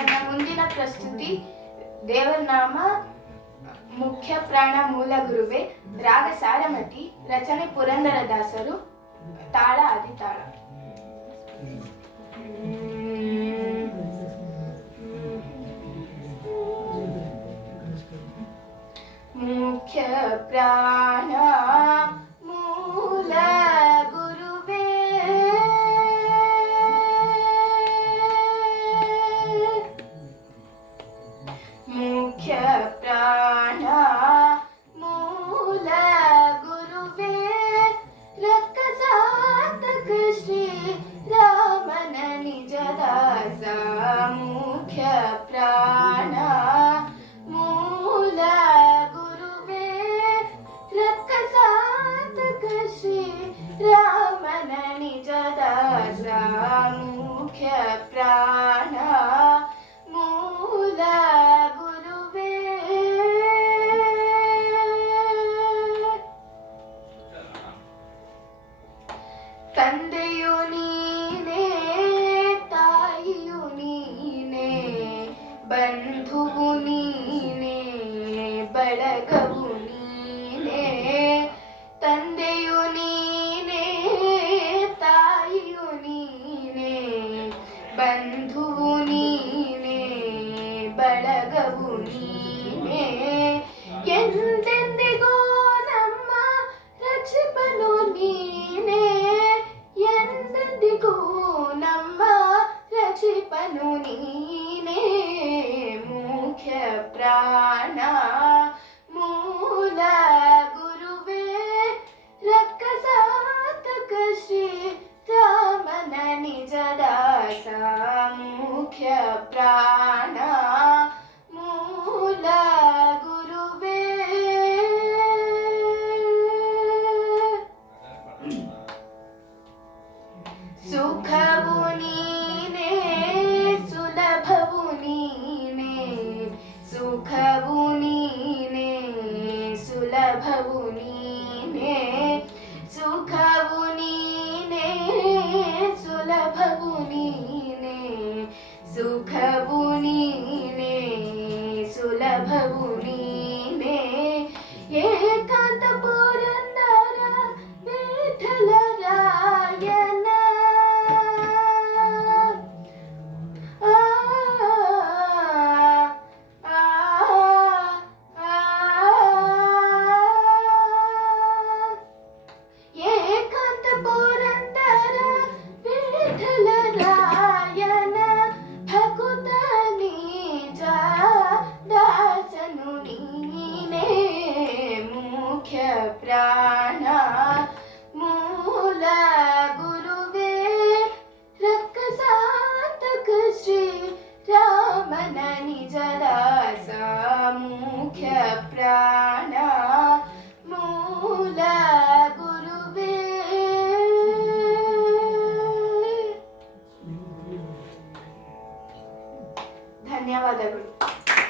ನನ್ನ ಮುಂದಿನ ಪ್ರಸ್ತುತಿ ದೇವರ ನಾಮ ಮುಖ್ಯ ಪ್ರಾಣ ಮೂಲ ಗುರುವೆ, ರಾಗ ಸಾರಮತಿ, ರಚನೆ ಪುರಂದರದಾಸರು, ತಾಳ ಆದಿತಾಳ. ಮುಖ್ಯ ಪ್ರಾಣ ಮೂಲ ಗುರುವೇ, ಮುಖ್ಯ ಪ್ರಾಣ ಮೂಲ ಗುರುವೇ, ರಕ್ಕಸಾತಕ ಶ್ರೀ ರಾಮನ ನಿಜ ದಾಸ. ಮುಖ್ಯ ಪ್ರಾಣ ಮೂಲ ಗುರುವೇ, ರಕ್ಕಸಾತಕ ಶ್ರೀ ರಾಮನ ನಿಜ ದಾಸ. ಮುಖ್ಯ ಪ್ರಾಣ ಮೂಲ ಗುರುವೇ, ತಂದೆಯು ನೀನೇ, ತಾಯಿಯು ನೀನೇ, ಬಂಧುವು ನೀನೇ, ಬಳಗವು ನೀನೇ. ತಂದೆಯು ನೀನೇ, ತಾಯಿಯು ನೀನೇ, ಬಂಧುವು ನೀನೇ, ಬಳಗವು ನೀನೇ. ಎಂದೆಂದಿಗೂ ನಮ್ಮ ರಕ್ಷಿಪನು ನೀನೇ, ಎಂದೆಂದಿಗೂ ನಮ್ಮ ರಕ್ಷಿಪನು ನೀನೇ. ಮುಖ್ಯ ಪ್ರಾಣ ಮೂಲ ಗುರುವೇ, ರಕ್ಕಸಾತಕ ಶ್ರೀ ರಾಮನ ನಿಜ ದಾಸ. ಮುಖ್ಯ ಪ್ರಾಣ ಮೂಲ ಗುರುವೇ. ಸುಖವು ನೀನೇ, ಸುಲಭವು ನೀನೇ, ಸುಖವು ನೀನೇ, ಸುಲಭವು ನೀನೇ. ಸುಖವು ನೀನೇ, ಸುಲಭವು ನೀನೇ, ಸುಖವು ನೀನೇ, ಸುಲಭವು ನೀನೇ. ಏಕಾಂತ ಪುರಂದರ ವಿಠಲರಾಯನ, ಏಕಾಂತ ಪುರಂದರ ವಿಠಲರಾಯನ ಭಕುತ ನಿಜ ದಾಸನು ನೀನೇ. ಮುಖ್ಯ ಪ್ರಾಣ ಮೂಲ ಗುರುವೇ, ರಕ್ಕಸಾತಕ ಶ್ರೀ ರಾಮನ ನಿಜ ದಾಸ. ಮುಖ್ಯ ಪ್ರಾಣ ಮೂಲ ಗುರುವೇ. ಧನ್ಯವಾದಗಳು.